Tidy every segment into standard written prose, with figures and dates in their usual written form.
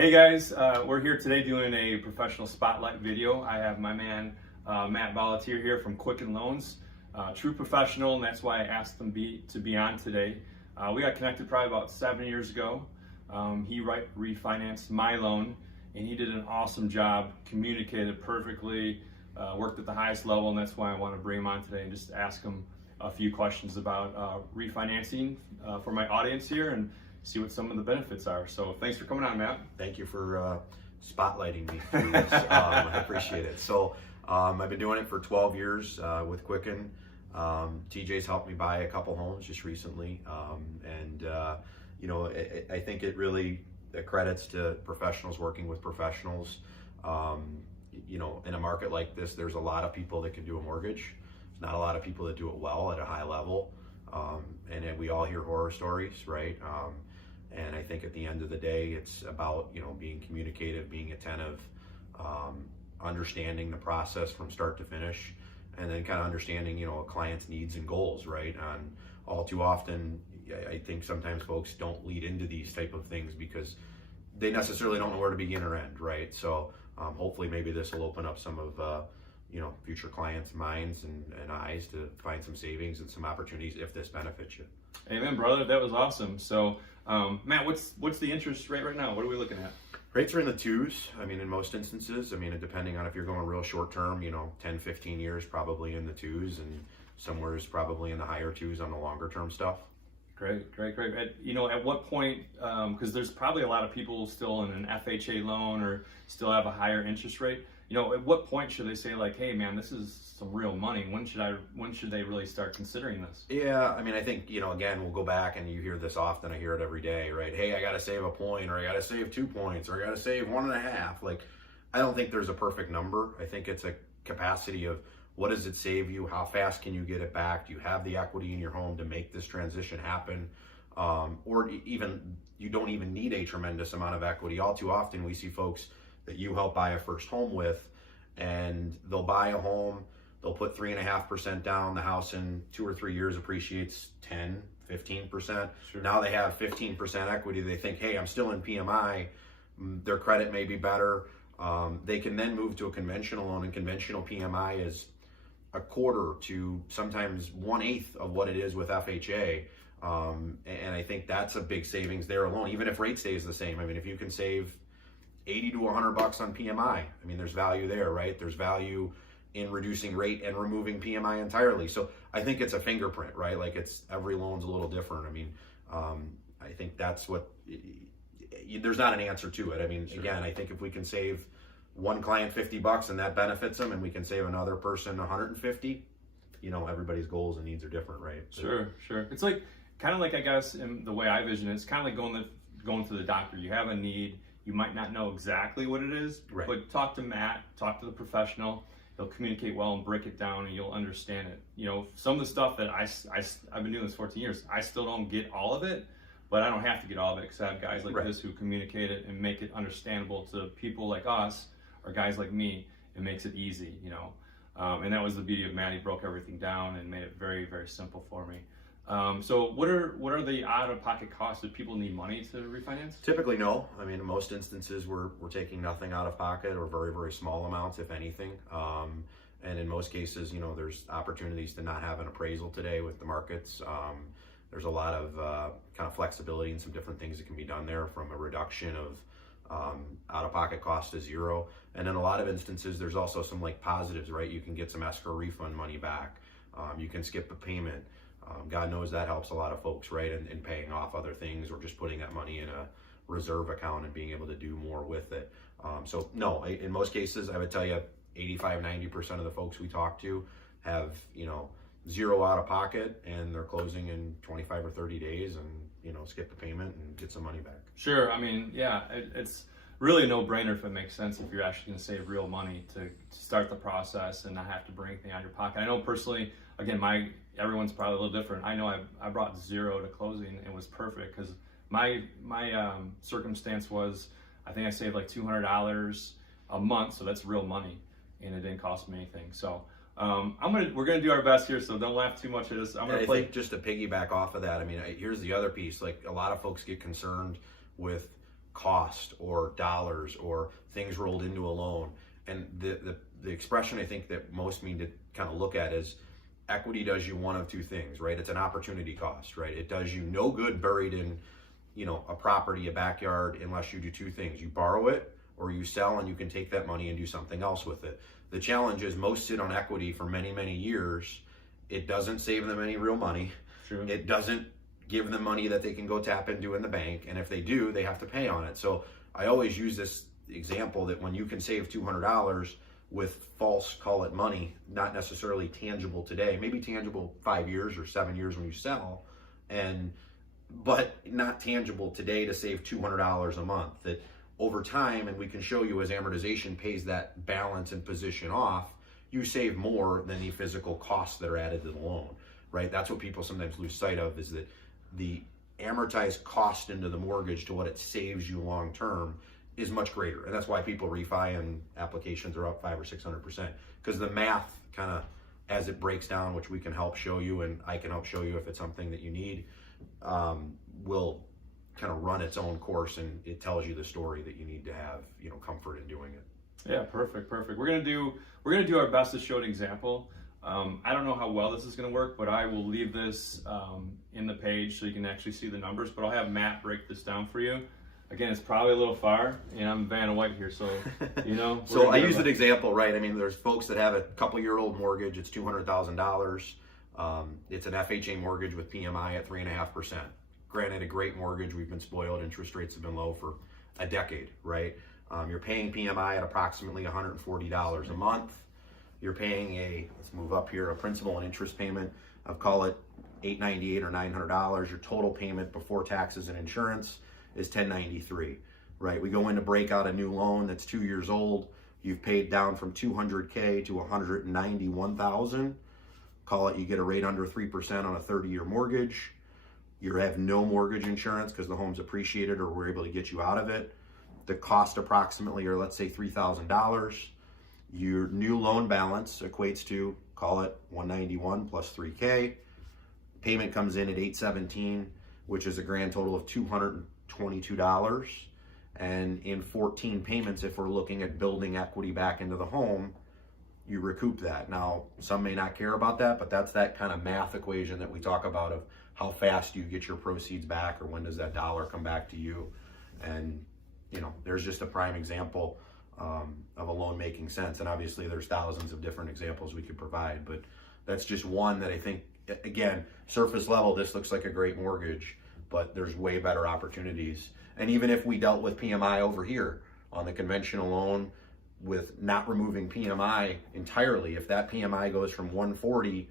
Hey guys, we're here today doing a professional spotlight video. I have my man Matt Bollitier here from Quicken Loans, true professional, and that's why I asked him to be on today. We got connected probably about 7 years ago. He refinanced my loan, and he did an awesome job, communicated perfectly, worked at the highest level, and that's why I want to bring him on today and just ask him a few questions about refinancing for my audience here and see what some of the benefits are. So thanks for coming on, Matt. Thank you for spotlighting me through this. I appreciate it. So I've been doing it for 12 years with Quicken. TJ's helped me buy a couple homes just recently. I think it really credits to professionals working with professionals. In a market like this, there's a lot of people that can do a mortgage. There's not a lot of people that do it well at a high level. And then we all hear horror stories, right? And I think at the end of the day, it's about, being communicative, being attentive, understanding the process from start to finish, and then kind of understanding, a client's needs and goals, right? And all too often, I think sometimes folks don't lead into these type of things because they necessarily don't know where to begin or end, right? So hopefully maybe this will open up some of, future clients' minds and eyes to find some savings and some opportunities if this benefits you. Amen, brother. That was awesome. So, Matt, what's the interest rate right now? What are we looking at? Rates are in the twos. In most instances, depending on if you're going real short term, 10, 15 years, probably in the twos, and somewhere is probably in the higher twos on the longer term stuff. Great. At what point, because there's probably a lot of people still in an FHA loan or still have a higher interest rate. At what point should they say, like, hey man, this is some real money? When should they really start considering this? Yeah, I think, again, we'll go back, and you hear this often. I hear it every day, right? Hey, I got to save a point, or I got to save 2 points, or I got to save 1.5. Like, I don't think there's a perfect number. I think it's a capacity of what does it save you? How fast can you get it back? Do you have the equity in your home to make this transition happen? Or even, you don't even need a tremendous amount of equity. All too often we see folks that you help buy a first home with, and they'll buy a home, they'll put 3.5% down, the house in 2 or 3 years appreciates 10, 15%. Sure. Now they have 15% equity. They think, hey, I'm still in PMI, their credit may be better. They can then move to a conventional loan, and conventional PMI is a quarter to sometimes 1/8 of what it is with FHA. And I think that's a big savings there alone, even if rate stays the same. If you can save 80 to $100 on PMI, there's value there, right? There's value in reducing rate and removing PMI entirely. So I think it's a fingerprint, right? Like, it's every loan's a little different. I think that's what, there's not an answer to it. Sure. Again, I think if we can save one client $50 and that benefits them, and we can save another person 150, everybody's goals and needs are different, right? Sure. It's kind of like, I guess, in the way I vision it, it's kind of like going to the doctor. You have a need. You might not know exactly what it is, right, but talk to Matt, talk to the professional. He'll communicate well and break it down, and you'll understand it. Some of the stuff that I've been doing this 14 years, I still don't get all of it, but I don't have to get all of it because I have guys like this who communicate it and make it understandable to people like us or guys like me. It makes it easy, and that was the beauty of Matt. He broke everything down and made it very, very simple for me. So what are the out-of-pocket costs? Do people need money to refinance? Typically, no. In most instances, we're taking nothing out of pocket, or very, very small amounts, if anything. And in most cases, there's opportunities to not have an appraisal today with the markets. There's a lot of kind of flexibility and some different things that can be done there, from a reduction of out-of-pocket cost to zero. And in a lot of instances, there's also some positives, right? You can get some escrow refund money back. You can skip a payment. God knows that helps a lot of folks, right? In paying off other things, or just putting that money in a reserve account and being able to do more with it. So no, in most cases, I would tell you 85, 90% of the folks we talk to have, zero out of pocket, and they're closing in 25 or 30 days, and, skip the payment and get some money back. Sure. It's really a no-brainer if it makes sense, if you're actually going to save real money to start the process and not have to bring anything out of your pocket. I know personally, again, everyone's probably a little different. I know I brought zero to closing, and it was perfect because my circumstance was, I think I saved like $200 a month, so that's real money, and it didn't cost me anything. So we're gonna do our best here, so don't laugh too much at us. I think just to piggyback off of that, here's the other piece. Like, a lot of folks get concerned with cost or dollars or things rolled into a loan. And the expression I think that most mean to kind of look at is equity does you one of two things, right? It's an opportunity cost, right? It does you no good buried in, a property, a backyard, unless you do two things. You borrow it or you sell and you can take that money and do something else with it. The challenge is most sit on equity for many, many years. It doesn't save them any real money. True. It doesn't give them money that they can go tap into in the bank. And if they do, they have to pay on it. So I always use this example that when you can save $200 with false, call it money, not necessarily tangible today, maybe tangible 5 years or 7 years when you sell, but not tangible today to save $200 a month, that over time, and we can show you as amortization pays that balance and position off, you save more than the physical costs that are added to the loan, right? That's what people sometimes lose sight of, is that the amortized cost into the mortgage to what it saves you long term is much greater. And that's why people refi and applications are up 500 or 600%, because the math kind of, as it breaks down, which we can help show you, and I can help show you if it's something that you need, will kind of run its own course, and it tells you the story that you need to have, comfort in doing it. Yeah, perfect. We're gonna do our best to show an example. I don't know how well this is gonna work, but I will leave this in the page so you can actually see the numbers. But I'll have Matt break this down for you. Again, it's probably a little far, and I'm Vanna White here, so So I use an example, right? I mean, there's folks that have a couple-year-old mortgage. It's $200,000. It's an FHA mortgage with PMI at 3.5%. Granted, a great mortgage. We've been spoiled. Interest rates have been low for a decade, right? You're paying PMI at approximately $140 a month. You're paying let's move up here, a principal and interest payment of, call it $898 or $900. Your total payment before taxes and insurance is $1,093, right? We go in to break out a new loan that's 2 years old. You've paid down from $200K to $191,000. Call it, you get a rate under 3% on a 30-year mortgage. You have no mortgage insurance because the home's appreciated or we're able to get you out of it. The cost approximately, or let's say $3,000. Your new loan balance equates to, call it $191 plus 3K. Payment comes in at $817, which is a grand total of $222. And in 14 payments, if we're looking at building equity back into the home, you recoup that. Now, some may not care about that, but that's that kind of math equation that we talk about of how fast do you get your proceeds back, or when does that dollar come back to you. And there's just a prime example of a loan making sense. And obviously there's thousands of different examples we could provide, but that's just one that I think, again, surface level, this looks like a great mortgage, but there's way better opportunities. And even if we dealt with PMI over here on the conventional loan with not removing PMI entirely, if that PMI goes from $140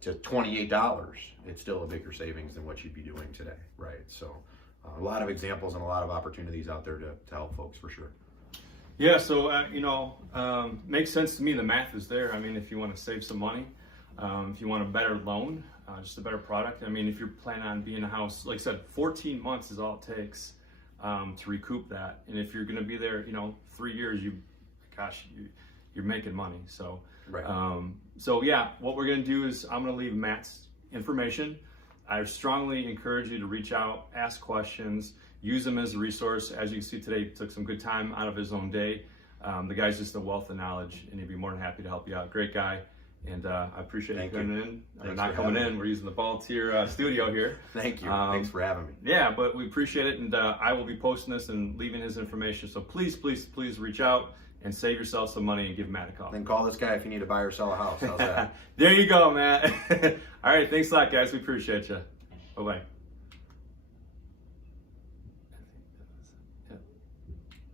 to $28, it's still a bigger savings than what you'd be doing today, right? So a lot of examples and a lot of opportunities out there to help folks for sure. Yeah, so makes sense to me. The math is there. I mean, if you want to save some money, if you want a better loan, just a better product. I mean, if you're planning on being in a house, like I said, 14 months is all it takes to recoup that. And if you're going to be there, 3 years, you're making money. So, right. So yeah, what we're going to do is I'm going to leave Matt's information. I strongly encourage you to reach out, ask questions, use them as a resource. As you can see today, he took some good time out of his own day. The guy's just a wealth of knowledge, and he'd be more than happy to help you out. Great guy. And I appreciate you coming in. We're not coming in. We're using the Bollitier studio here. Thank you. Thanks for having me. Yeah, but we appreciate it. And I will be posting this and leaving his information. So please, please, please reach out and save yourself some money and give Matt a call. Then call this guy if you need to buy or sell a house. How's that? There you go, Matt. All right. Thanks a lot, guys. We appreciate you. Bye-bye.